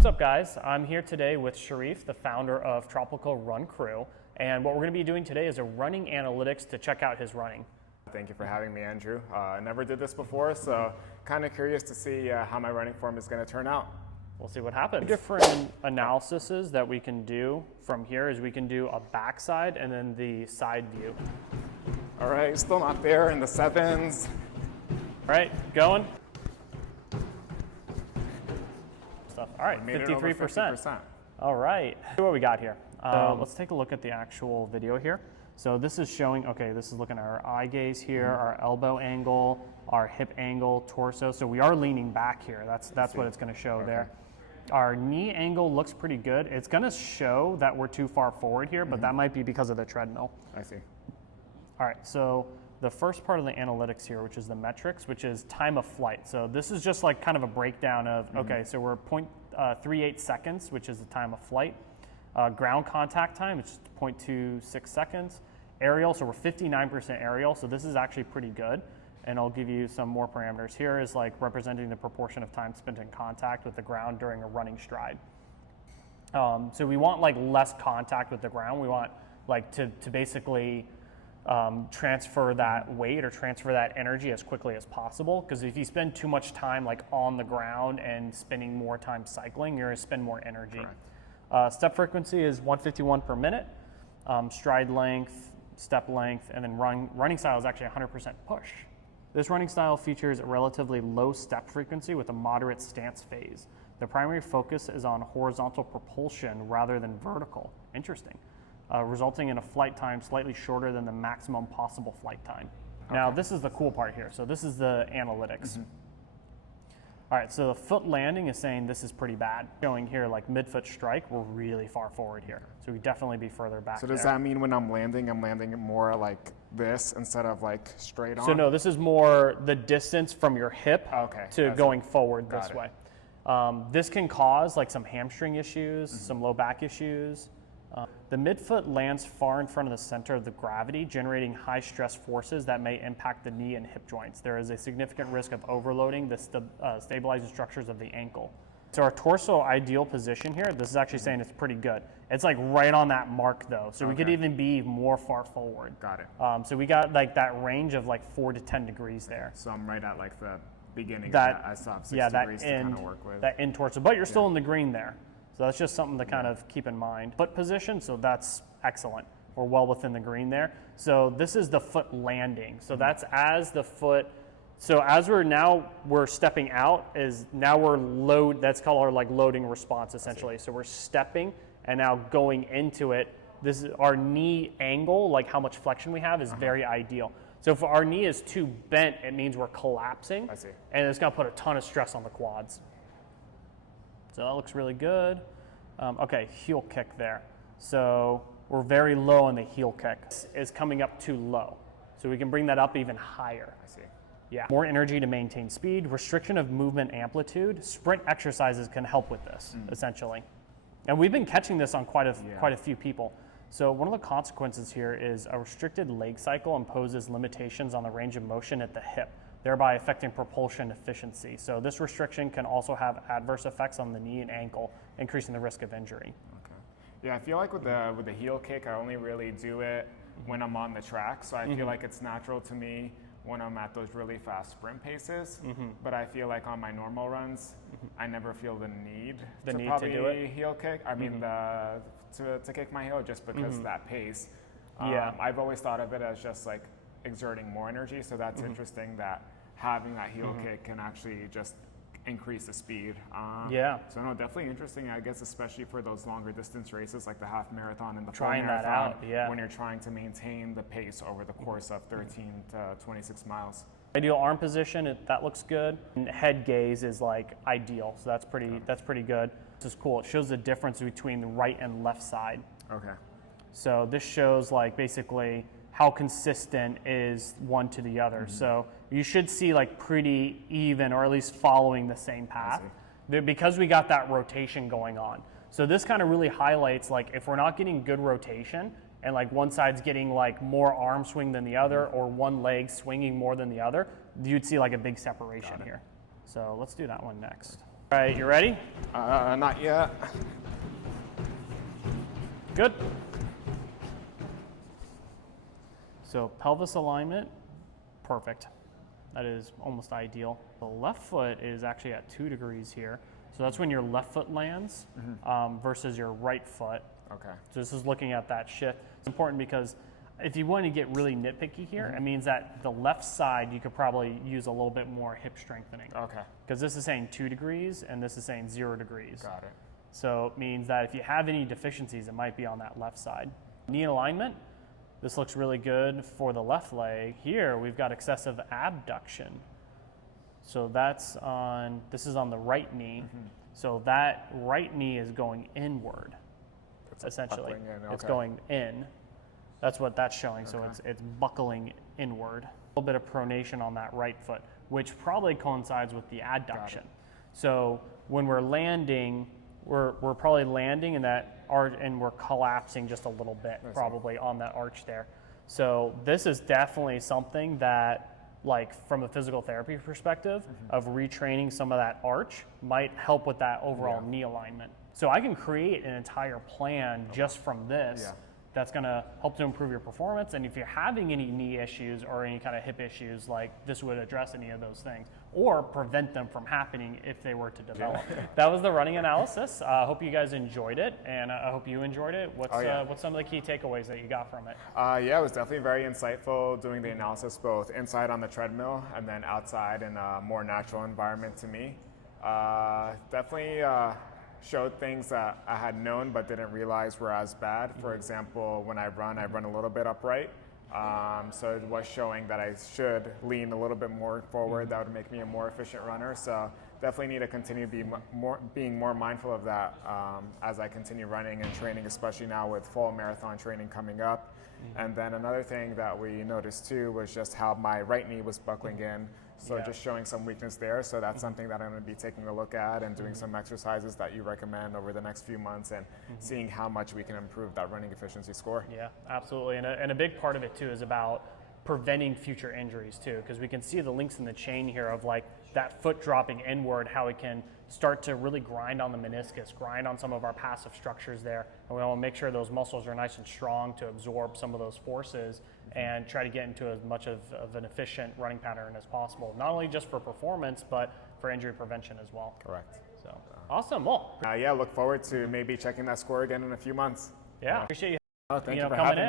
What's up, guys? I'm here today with Sharif, the founder of Tropical Run Crew, and what we're going to be doing today is a running analytics to check out his running. Thank you for having me, Andrew. I never did this before, so kind of curious to see how my running form is going to turn out. We'll see what happens. Different analyses that we can do from here is we can do a backside and then the side view. All right, still not there in the sevens. All right, going. All right, Made it over 53%. All right, see what we got here. Let's take a look at the actual video here. So this is showing, okay, this is looking at our eye gaze here, our elbow angle, our hip angle, torso. So we are leaning back here. That's what it's going to show there. Our knee angle looks pretty good. It's going to show that we're too far forward here, but that might be because of the treadmill. I see. All right, so the first part of the analytics here, which is the metrics, which is time of flight. So this is just like kind of a breakdown of, okay, so we're 0.38 seconds, which is the time of flight. Ground contact time, which is 0.26 seconds. Aerial, so we're 59% aerial, so this is actually pretty good. And I'll give you some more parameters. Here is like representing the proportion of time spent in contact with the ground during a running stride. So we want like less contact with the ground. We want like to basically transfer that weight or transfer that energy as quickly as possible. Because if you spend too much time like on the ground and spending more time cycling, you're gonna spend more energy. Step frequency is 151 per minute. Stride length, step length, and then running style is actually 100% push. This running style features a relatively low step frequency with a moderate stance phase. The primary focus is on horizontal propulsion rather than vertical. Interesting. Resulting in a flight time slightly shorter than the maximum possible flight time. Okay. Now, this is the cool part here. So this is the analytics. All right, so the foot landing is saying this is pretty bad. Showing here like midfoot strike, we're really far forward here. So we definitely be further back. So does that mean when I'm landing more like this instead of like straight on? So no, this is more the distance from your hip to going forward this way. This can cause like some hamstring issues, some low back issues. The midfoot lands far in front of the center of the gravity, generating high stress forces that may impact the knee and hip joints. There is a significant risk of overloading the stabilizing structures of the ankle. So our torso ideal position here, this is actually saying it's pretty good. It's like right on that mark though, so we could even be more far forward. Got it. So we got like that range of like 4 to 10 degrees there. So I'm right at like the beginning of that. I still have 6 degrees to kind of work with. That end torso, but you're still in the green there. So that's just something to kind of keep in mind. Foot position, so that's excellent. We're well within the green there. So this is the foot landing. So that's as the foot, so as we're stepping out, is now we're that's called our like loading response essentially. So we're stepping and now going into it. This is our knee angle, like how much flexion we have is very ideal. So if our knee is too bent, it means we're collapsing. I see. And it's gonna put a ton of stress on the quads. So that looks really good. Okay, heel kick there. So we're very low on the heel kick. It's coming up too low. So we can bring that up even higher. I see. Yeah. More energy to maintain speed, restriction of movement amplitude. Sprint exercises can help with this, essentially. And we've been catching this on quite a few people. So one of the consequences here is a restricted leg cycle imposes limitations on the range of motion at the hip, thereby affecting propulsion efficiency. So this restriction can also have adverse effects on the knee and ankle, increasing the risk of injury. Okay. Yeah, I feel like with the heel kick, I only really do it when I'm on the track. So I feel like it's natural to me when I'm at those really fast sprint paces. But I feel like on my normal runs, I never feel the need to do it. Heel kick. I mean, to kick my heel just because of that pace. I've always thought of it as just like exerting more energy, so that's interesting that having that heel kick can actually just increase the speed. So no, definitely interesting, I guess, especially for those longer distance races like the half marathon and the full marathon, when you're trying to maintain the pace over the course of 13 to 26 miles. Ideal arm position, that looks good. And head gaze is like ideal, so that's pretty good. This is cool. It shows the difference between the right and left side. Okay. So this shows like basically how consistent is one to the other. So you should see like pretty even, or at least following the same path, because we got that rotation going on. So this kind of really highlights like if we're not getting good rotation and like one side's getting like more arm swing than the other, or one leg swinging more than the other, you'd see like a big separation here. So let's do that one next. All right, you ready? Not yet. Good. So pelvis alignment, perfect. That is almost ideal. The left foot is actually at 2 degrees here. So that's when your left foot lands versus your right foot. Okay. So this is looking at that shift. It's important because if you want to get really nitpicky here, it means that the left side, you could probably use a little bit more hip strengthening. Okay. Because this is saying 2 degrees and this is saying 0 degrees. Got it. So it means that if you have any deficiencies, it might be on that left side. Knee alignment, this looks really good for the left leg. Here we've got excessive abduction. So this is on the right knee. So that right knee is going inward, essentially. It's going in. That's what that's showing. So it's buckling inward. A little bit of pronation on that right foot, which probably coincides with the adduction. So when we're landing, we're probably landing in that arch and we're collapsing just a little bit probably on that arch there. So this is definitely something that, like from a physical therapy perspective of retraining some of that arch might help with that overall knee alignment. So I can create an entire plan just from this that's going to help to improve your performance. And if you're having any knee issues or any kind of hip issues, like this would address any of those things or prevent them from happening if they were to develop. That was the running analysis. I hope you guys enjoyed it, and I hope you enjoyed it. What's some of the key takeaways that you got from it? Yeah, it was definitely very insightful doing the analysis both inside on the treadmill and then outside in a more natural environment to me. Definitely showed things that I had known but didn't realize were as bad. For example, when I run a little bit upright. So it was showing that I should lean a little bit more forward. That would make me a more efficient runner. So definitely need to continue to be being more mindful of that as I continue running and training, especially now with fall marathon training coming up. And then another thing that we noticed too was just how my right knee was buckling in. So just showing some weakness there. So that's something that I'm going to be taking a look at and doing some exercises that you recommend over the next few months and seeing how much we can improve that running efficiency score. Yeah, absolutely. And a big part of it too is about preventing future injuries too, because we can see the links in the chain here of like that foot dropping inward, how it can start to really grind on the meniscus, grind on some of our passive structures there. And we want to make sure those muscles are nice and strong to absorb some of those forces and try to get into as much of an efficient running pattern as possible, not only just for performance, but for injury prevention as well. Correct. So awesome. Well, yeah, look forward to maybe checking that score again in a few months. Yeah, appreciate you, thank you for coming having in. me.